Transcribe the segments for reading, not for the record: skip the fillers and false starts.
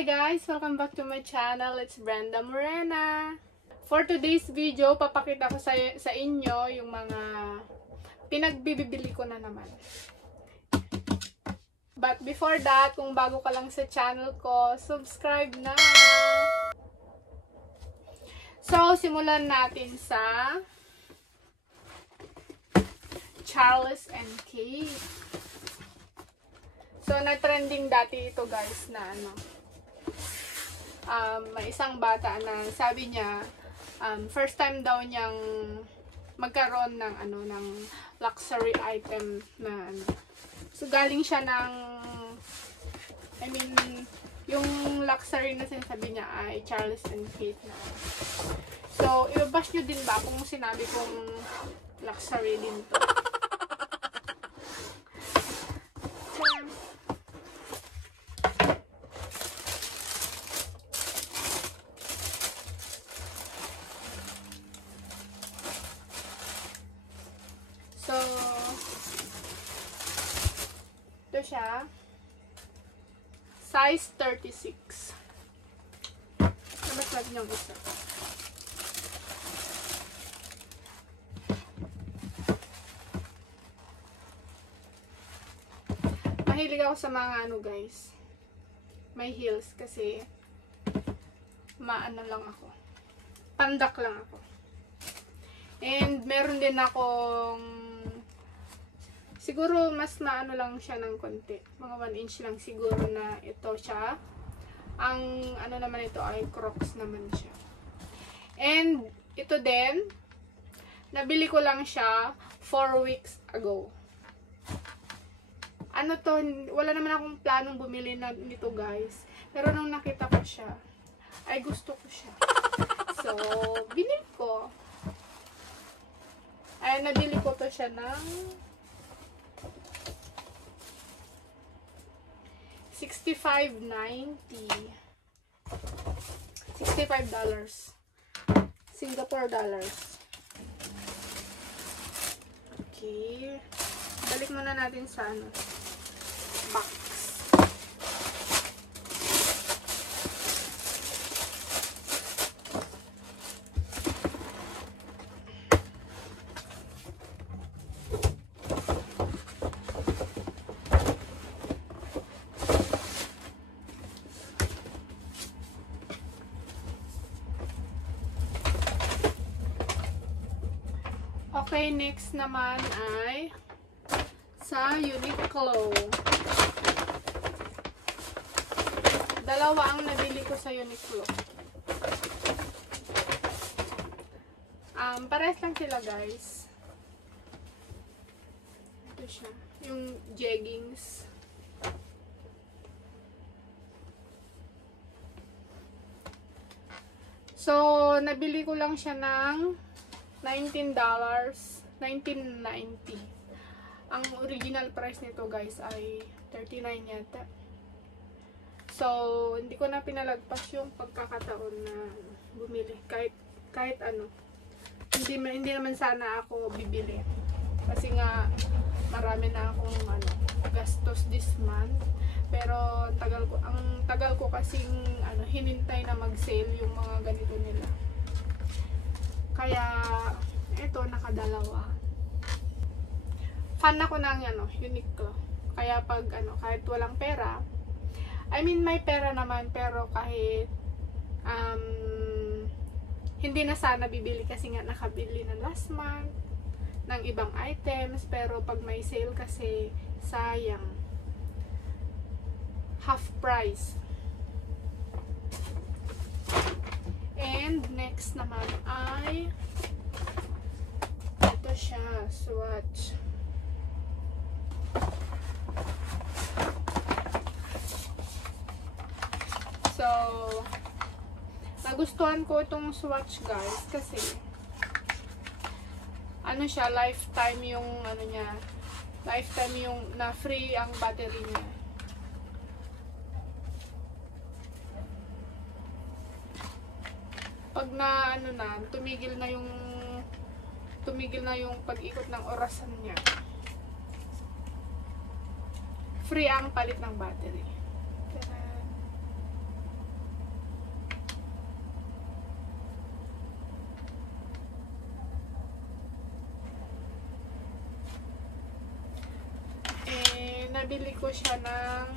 Hi guys! Welcome back to my channel. It's Brenda Morena. For today's video, papakita ko sa inyo yung mga pinagbibili ko na naman. But before that, kung bago ka lang sa channel ko, subscribe na! So, simulan natin sa Charles and Kate. So, na-trending dati ito guys na may isang bata na sabi niya, first time daw niyang magkaroon ng ng luxury item na So, galing siya ng, yung luxury na sinasabi niya ay Charles and Kate na. So, ibabash nyo din ba kung sinabi kong luxury din to? So, ito siya. Size 36. Labas natin yung isa. Mahilig ako sa mga guys. May heels kasi lang ako. Pandak lang ako. And meron din akong siguro mas lang siya ng konti. Mga 1 inch lang siguro na ito siya. Ang naman ito ay Crocs naman siya. And ito din, nabili ko lang siya 4 weeks ago. Wala naman akong planong bumili nito guys. Pero nung nakita ko siya, ay gusto ko siya. So, binili ko. Ay, nabili ko to siya ng $65.90. $65. Singapore dollars. Okay. Balik muna natin sa box. Okay, next naman ay sa Uniqlo. Dalawa ang nabili ko sa Uniqlo. Pares lang sila guys. Ito siya. Yung jeggings. So, nabili ko lang siya ng $19, $19.90. Ang original price nito guys ay $39 yata. So, hindi ko na pinalagpas yung pagkakataon na bumili. Kahit hindi naman sana ako bibili. Kasi nga, marami na akong gastos this month. Pero, ang tagal ko kasing hinintay na mag-sale yung mga ganito nila. Kaya, ito, nakadalawa. Fan ako ng Uniqlo. Kaya pag, kahit walang pera, may pera naman, pero kahit, hindi na sana bibili kasi nga nakabili na last month ng ibang items, pero pag may sale kasi, sayang. Half price. And next naman ay ito siya, Swatch. So, nagustuhan ko itong Swatch guys kasi siya, lifetime yung niya. Lifetime yung na free ang battery niya. Pag tumigil na yung pag-ikot ng orasan niya, free ang palit ng battery. nabili ko siya ng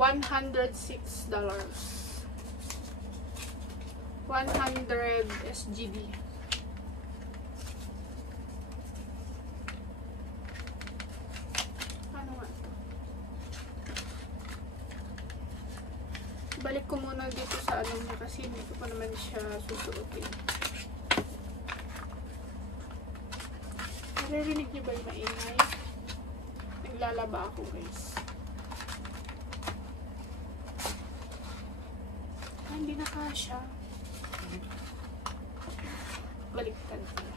$106. 100 SGD. Ano nga ito? Balik ko muna dito sa ano niya kasi hindi ko pa naman siya susuotin. Naririnig niyo ba yung maingay? Naglalaba ako, guys. Hindi na kasha. Baliktad ko.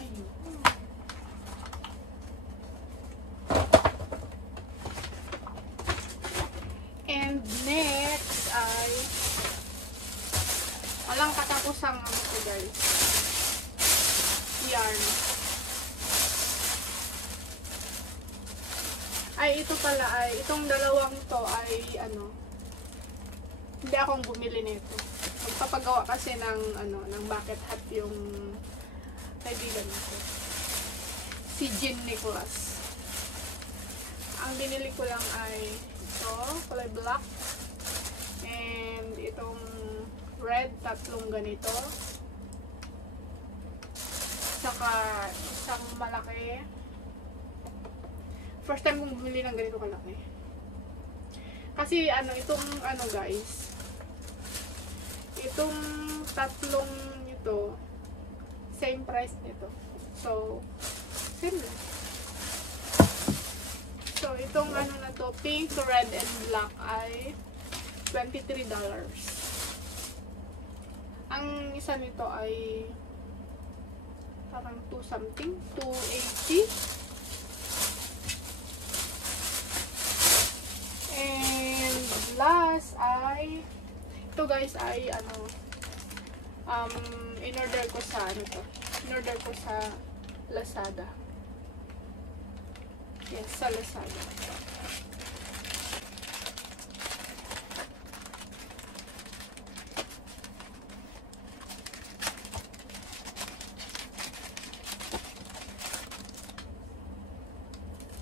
Ayun. And next ay walang katapusang ano ko, guys. Yarn. Ay, ito pala ay, itong dalawang to ay, ano, hindi akong bumili nito. Magpapagawa kasi ng, ano, ng bucket hat yung kaibigan ko. Si Jean Nicholas. Ang binili ko lang ay ito, kulay black. And itong red, tatlong ganito. Saka isang malaki. First time kong bumili ng ganito kalaki. Kasi ano, itong ano guys, itong tatlong ito, same price nito. So, same lang. So, itong ano na to, pink, red, and black ay $23. Ang isa nito ay parang 2 something, 280. And last ay ito guys ay ano in-order ko sa ano to. In-order ko sa Lazada. Yes, sa Lazada.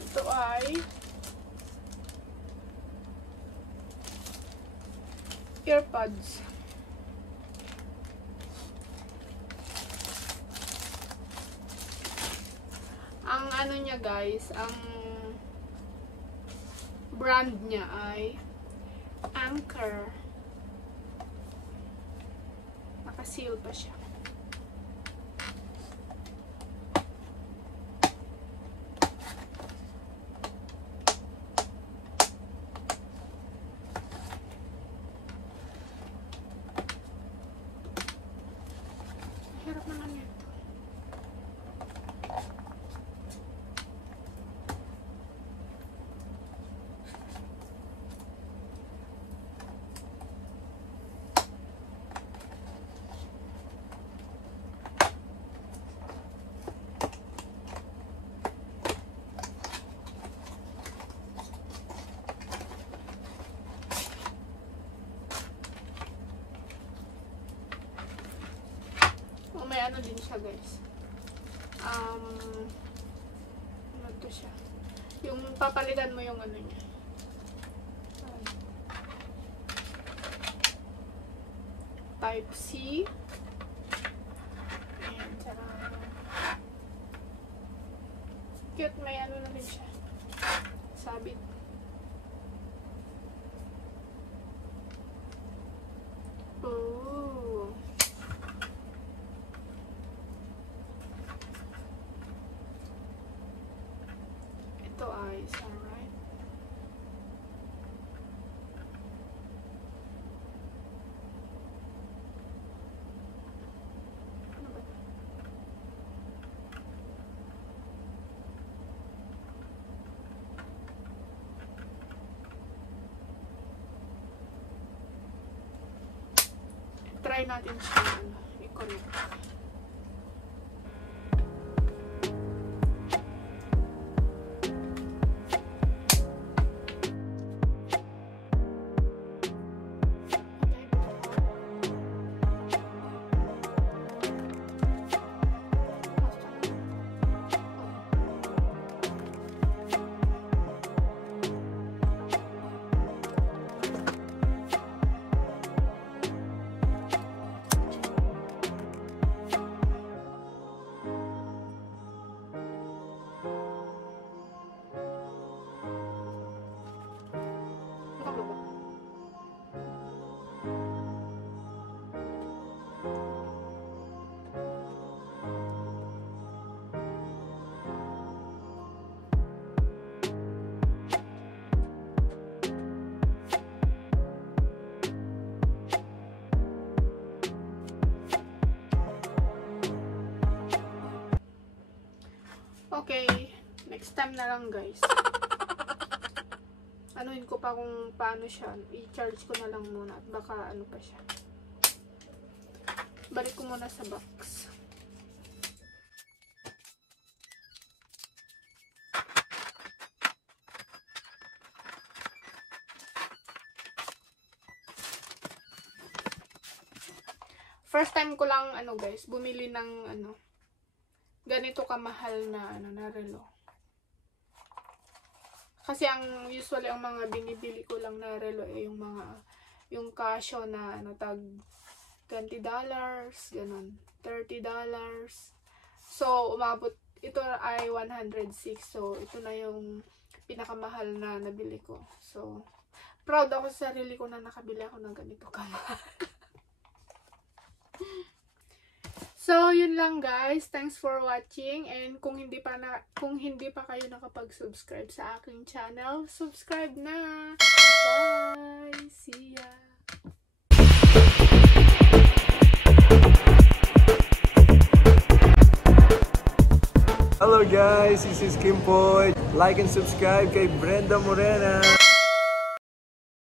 Ito ay earpods. Ang ano niya guys, ang brand niya ay Anchor. Naka-seal pa siya. Hirap naman ito. May ano din siya guys. Ano to siya? Yung papalitan mo yung ano niya. Type C. Ayan, cute, may ano na din siya. Sabit. Oh. Ito ay isang right. Ano ba? Try natin siya i-connect. Okay, next time na lang guys. Anuhin ko pa kung paano siya. I-charge ko na lang muna at baka ano pa siya. Balik ko muna sa box. First time ko lang ano guys, bumili ng ano ganito kamahal na ano na relo. Kasi ang usually ang mga binibili ko lang na relo ay yung Casio na ano tag $20, ganun, $30. So umabot ito ay 106. So ito na yung pinakamahal na nabili ko. So proud ako sa sarili ko na nakabili ako ng ganito kamahal. So, yun lang guys. Thanks for watching. And kung hindi pa kayo nakapag-subscribe sa aking channel, subscribe na. Bye! See ya! Hello guys, this is Kim Poy. Like and subscribe kay Brenda Morena.